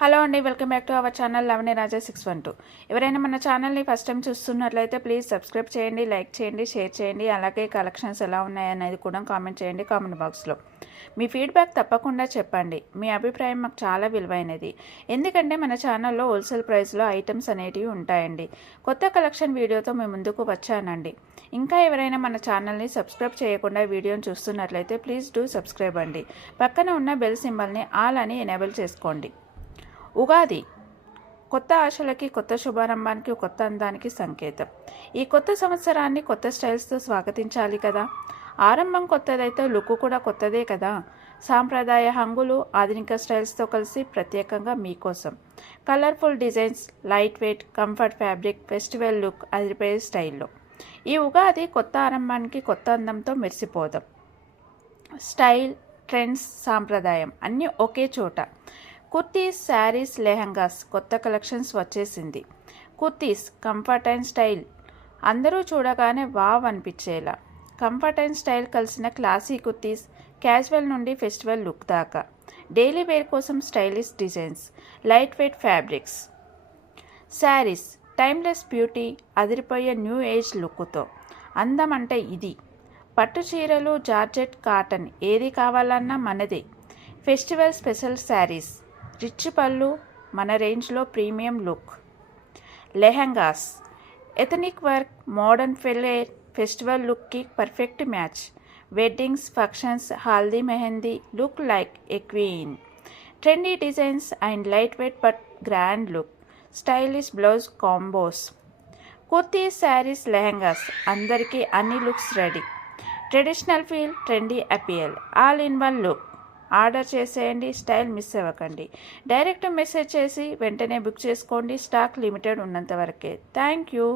Hello అండి, welcome back to our channel Lavani Raja 612. ఎవరైనా మన ఛానల్ని ఫస్ట్ టైం చూస్తున్నట్లయితే ప్లీజ్ సబ్స్క్రైబ్ చేయండి, లైక్ చేయండి, షేర్ చేయండి. అలాగే కలెక్షన్స్ ఎలా ఉన్నాయనేది కూడా కామెంట్ చేయండి కామెంట్ బాక్స్లో. మీ ఫీడ్బ్యాక్ తప్పకుండా చెప్పండి. మీ అభిప్రాయం మాకు చాలా విలువైనది. ఎందుకంటే మన ఛానల్లో హోల్సేల్ ప్రైస్లో ఐటమ్స్ అనేటివి ఉంటాయండి. కొత్త కలెక్షన్ వీడియోతో మేము ముందుకు వచ్చానండి. ఇంకా ఎవరైనా మన ఛానల్ని సబ్స్క్రైబ్ చేయకుండా వీడియోని చూస్తున్నట్లయితే ప్లీజ్ డూ సబ్స్క్రైబ్ అండి. పక్కన ఉన్న బెల్ సింబల్ని ఆల్ అని ఎనేబుల్ చేసుకోండి. ఉగాది కొత్త ఆశలకి, కొత్త శుభారంభానికి, కొత్త అందానికి సంకేతం. ఈ కొత్త సంవత్సరాన్ని కొత్త స్టైల్స్తో స్వాగతించాలి కదా. ఆరంభం కొత్తదైతే లుక్ కూడా కొత్తదే కదా. సాంప్రదాయ హంగులు ఆధునిక స్టైల్స్తో కలిసి ప్రత్యేకంగా మీకోసం colourful designs, light weight, comfort fabric, festival look అదిరిపోయే స్టైల్లో. ఈ ఉగాది కొత్త ఆరంభానికి కొత్త అందంతో మెరిసిపోదాం. స్టైల్, ట్రెండ్స్, సాంప్రదాయం అన్నీ ఒకే చోట. కుర్తీస్, శారీస్, లెహంగాస్ కొత్త కలెక్షన్స్ వచ్చేసింది. కుర్తీస్ కంఫర్ట్ అండ్ స్టైల్ అందరూ చూడగానే వావ్ అనిపించేలా. కంఫర్ట్ అండ్ స్టైల్ కలిసిన క్లాసీ కుర్తీస్, క్యాజువల్ నుండి ఫెస్టివల్ లుక్ దాకా. డైలీ వేర్ కోసం stylish designs, light weight fabrics. Saris timeless beauty, అదిరిపోయే న్యూ ఏజ్ లుక్తో. అందం అంటే ఇది. పట్టు చీరలు, జార్జెట్, కాటన్ ఏది కావాలన్నా మనదే. Festival special saris, rich pallu, మన రేంజ్లో premium look. Lehengas ethnic work, modern flair, festival లుక్కి perfect match. Weddings, functions, haldi, mehndi look like a queen. Trendy designs and light weight but grand look. Stylish blouse combos. Kurtis, saris, lehengas అందరికీ అన్ని looks ready. Traditional feel, trendy appeal, all in one look. Order చేసేయండి, style miss అవ్వకండి. Direct message చేసి వెంటనే book చేసుకోండి. Stock limited ఉన్నంత వరకే. Thank you.